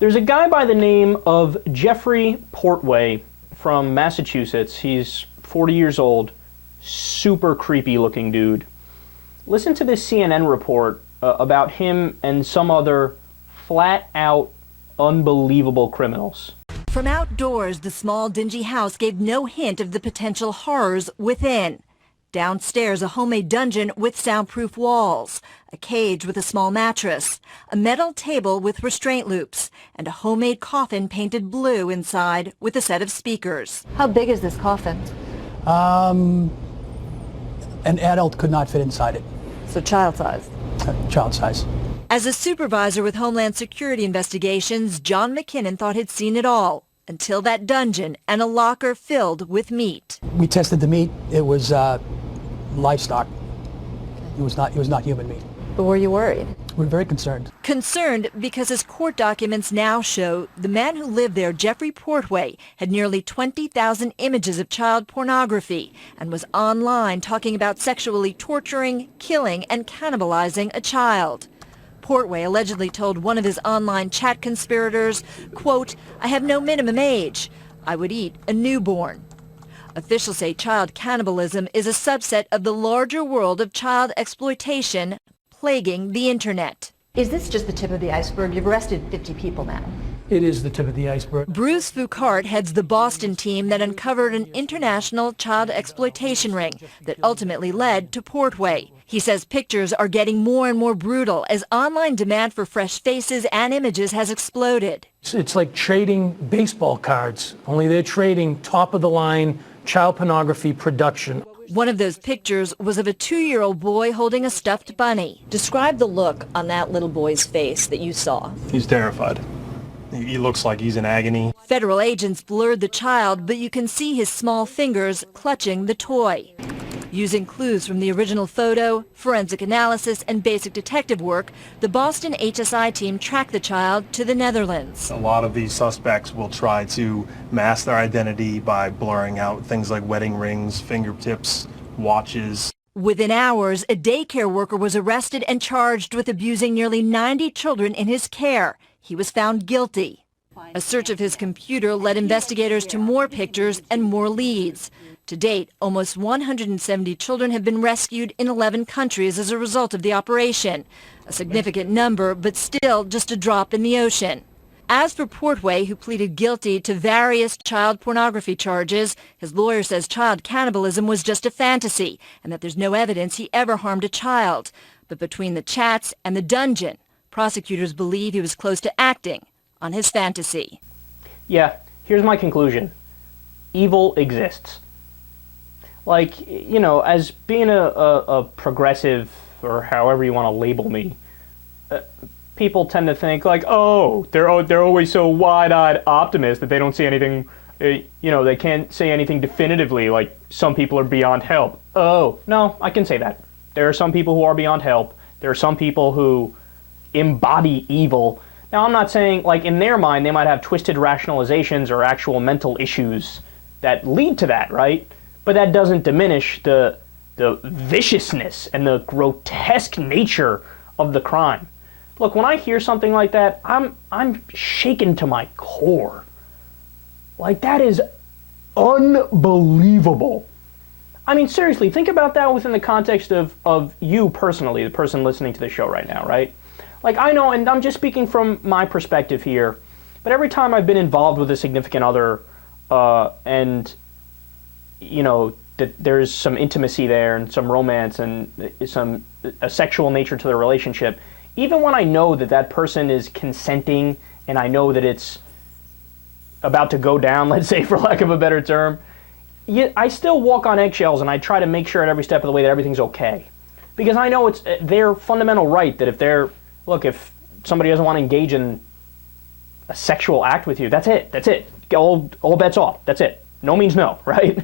There's a guy by the name of Geoffrey Portway from Massachusetts. He's 40 years old, super creepy looking dude. Listen to this CNN report about him and some other flat out unbelievable criminals. From outdoors, the small dingy house gave no hint of the potential horrors within. Downstairs, a homemade dungeon with soundproof walls, a cage with a small mattress, a metal table with restraint loops, and a homemade coffin painted blue inside with a set of speakers. How big is this coffin? An adult could not fit inside it. So child size? Child size. As a supervisor with Homeland Security investigations, John McKinnon thought he'd seen it all, until that dungeon and a locker filled with meat. We tested the meat. It was livestock. It was not human meat. But were you worried? We're very concerned. Concerned because his court documents now show the man who lived there, Geoffrey Portway, had nearly 20,000 images of child pornography and was online talking about sexually torturing, killing, and cannibalizing a child. Portway allegedly told one of his online chat conspirators, quote, "I have no minimum age. I would eat a newborn." Officials say child cannibalism is a subset of the larger world of child exploitation plaguing the internet. Is this just the tip of the iceberg? You've arrested 50 people now. It is the tip of the iceberg. Bruce Foucault heads the Boston team that uncovered an international child exploitation ring that ultimately led to Portway. He says pictures are getting more and more brutal as online demand for fresh faces and images has exploded. It's like trading baseball cards, only they're trading top-of-the-line child pornography production. One of those pictures was of a 2-year-old boy holding a stuffed bunny. Describe the look on that little boy's face that you saw. He's terrified. He looks like he's in agony. Federal agents blurred the child, but you can see his small fingers clutching the toy. Using clues from the original photo, forensic analysis, and basic detective work, the Boston HSI team tracked the child to the Netherlands. A lot of these suspects will try to mask their identity by blurring out things like wedding rings, fingertips, watches. Within hours, a daycare worker was arrested and charged with abusing nearly 90 children in his care. He was found guilty. A search of his computer led investigators to more pictures and more leads. To date, almost 170 children have been rescued in 11 countries as a result of the operation. A significant number, but still just a drop in the ocean. As for Portway, who pleaded guilty to various child pornography charges, his lawyer says child cannibalism was just a fantasy and that there's no evidence he ever harmed a child. But between the chats and the dungeon, prosecutors believe he was close to acting on his fantasy. Yeah, here's my conclusion. Evil exists. Like, you know, as being a progressive, or however you want to label me, people tend to think like, oh, they're always so wide-eyed optimists that they don't see anything, you know, they can't say anything definitively, like some people are beyond help. Oh, no, I can say that. There are some people who are beyond help. There are some people who embody evil. Now, I'm not saying, like, in their mind, they might have twisted rationalizations or actual mental issues that lead to that, right? But that doesn't diminish the viciousness and the grotesque nature of the crime. Look, when I hear something like that, I'm shaken to my core. Like, that is unbelievable. I mean, seriously, think about that within the context of you personally, the person listening to the show right now, right? Like, I know, and I'm just speaking from my perspective here, but every time I've been involved with a significant other, and you know, that there's some intimacy there and some romance and a sexual nature to the relationship, even when I know that that person is consenting and I know that it's about to go down, let's say, for lack of a better term, I still walk on eggshells and I try to make sure at every step of the way that everything's okay. Because I know it's their fundamental right that if somebody doesn't want to engage in a sexual act with you, that's it. All bets off, that's it. No means no, right?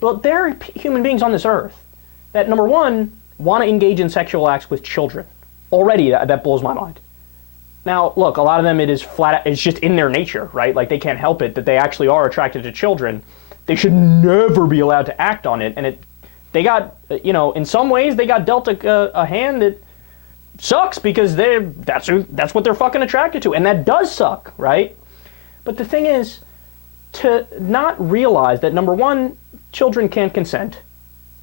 Well, there are human beings on this earth that, number one, want to engage in sexual acts with children. Already, that blows my mind. Now, look, a lot of them it's just in their nature, right? Like, they can't help it that they actually are attracted to children. They should never be allowed to act on it. And they got, you know, in some ways, they got dealt a hand that sucks because that's what they're fucking attracted to, and that does suck, right? But the thing is, to not realize that, number one, children can't consent.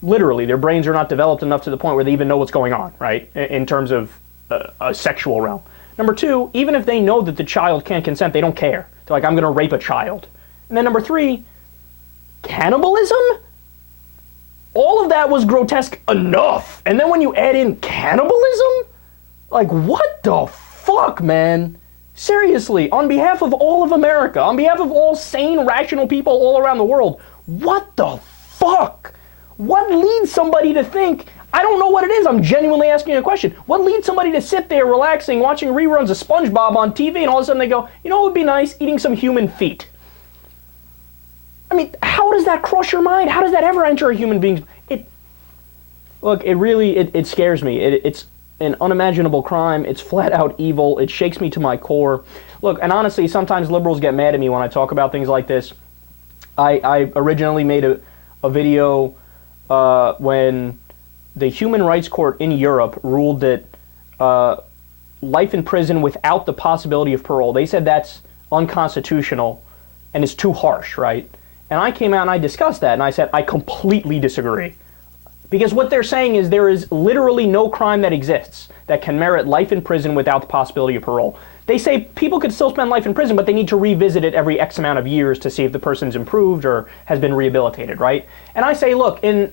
Literally, their brains are not developed enough to the point where they even know what's going on, right, in terms of a sexual realm. Number two, even if they know that the child can't consent, they don't care. They're like, I'm going to rape a child. And then number three, cannibalism? All of that was grotesque enough. And then when you add in cannibalism, like, what the fuck, man? Seriously, on behalf of all of America, on behalf of all sane, rational people all around the world, what the fuck? What leads somebody to think, I don't know what it is, I'm genuinely asking a question. What leads somebody to sit there relaxing, watching reruns of SpongeBob on TV, and all of a sudden they go, you know what would be nice? Eating some human feet. I mean, how does that cross your mind? How does that ever enter a human being's... Look, it really, it scares me. It's an unimaginable crime. It's flat out evil. It shakes me to my core. Look, and honestly, sometimes liberals get mad at me when I talk about things like this. I originally made a video when the Human Rights Court in Europe ruled that life in prison without the possibility of parole, they said that's unconstitutional and it's too harsh, right? And I came out and I discussed that, and I said, I completely disagree. Because what they're saying is there is literally no crime that exists that can merit life in prison without the possibility of parole. They say people could still spend life in prison, but they need to revisit it every X amount of years to see if the person's improved or has been rehabilitated, right? And I say, look, in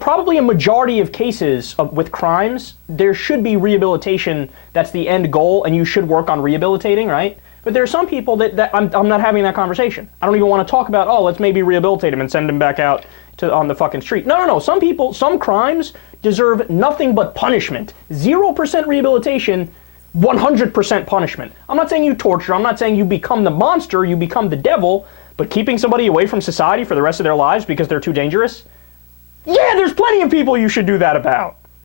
probably a majority of cases with crimes, there should be rehabilitation. That's the end goal, and you should work on rehabilitating, right? But there are some people that I'm not having that conversation. I don't even want to talk about, oh, let's maybe rehabilitate him and send him back out on the fucking street. No. Some people, some crimes deserve nothing but punishment. 0% rehabilitation, 100% punishment. I'm not saying you torture. I'm not saying you become the monster, you become the devil, but keeping somebody away from society for the rest of their lives because they're too dangerous? Yeah, there's plenty of people you should do that about.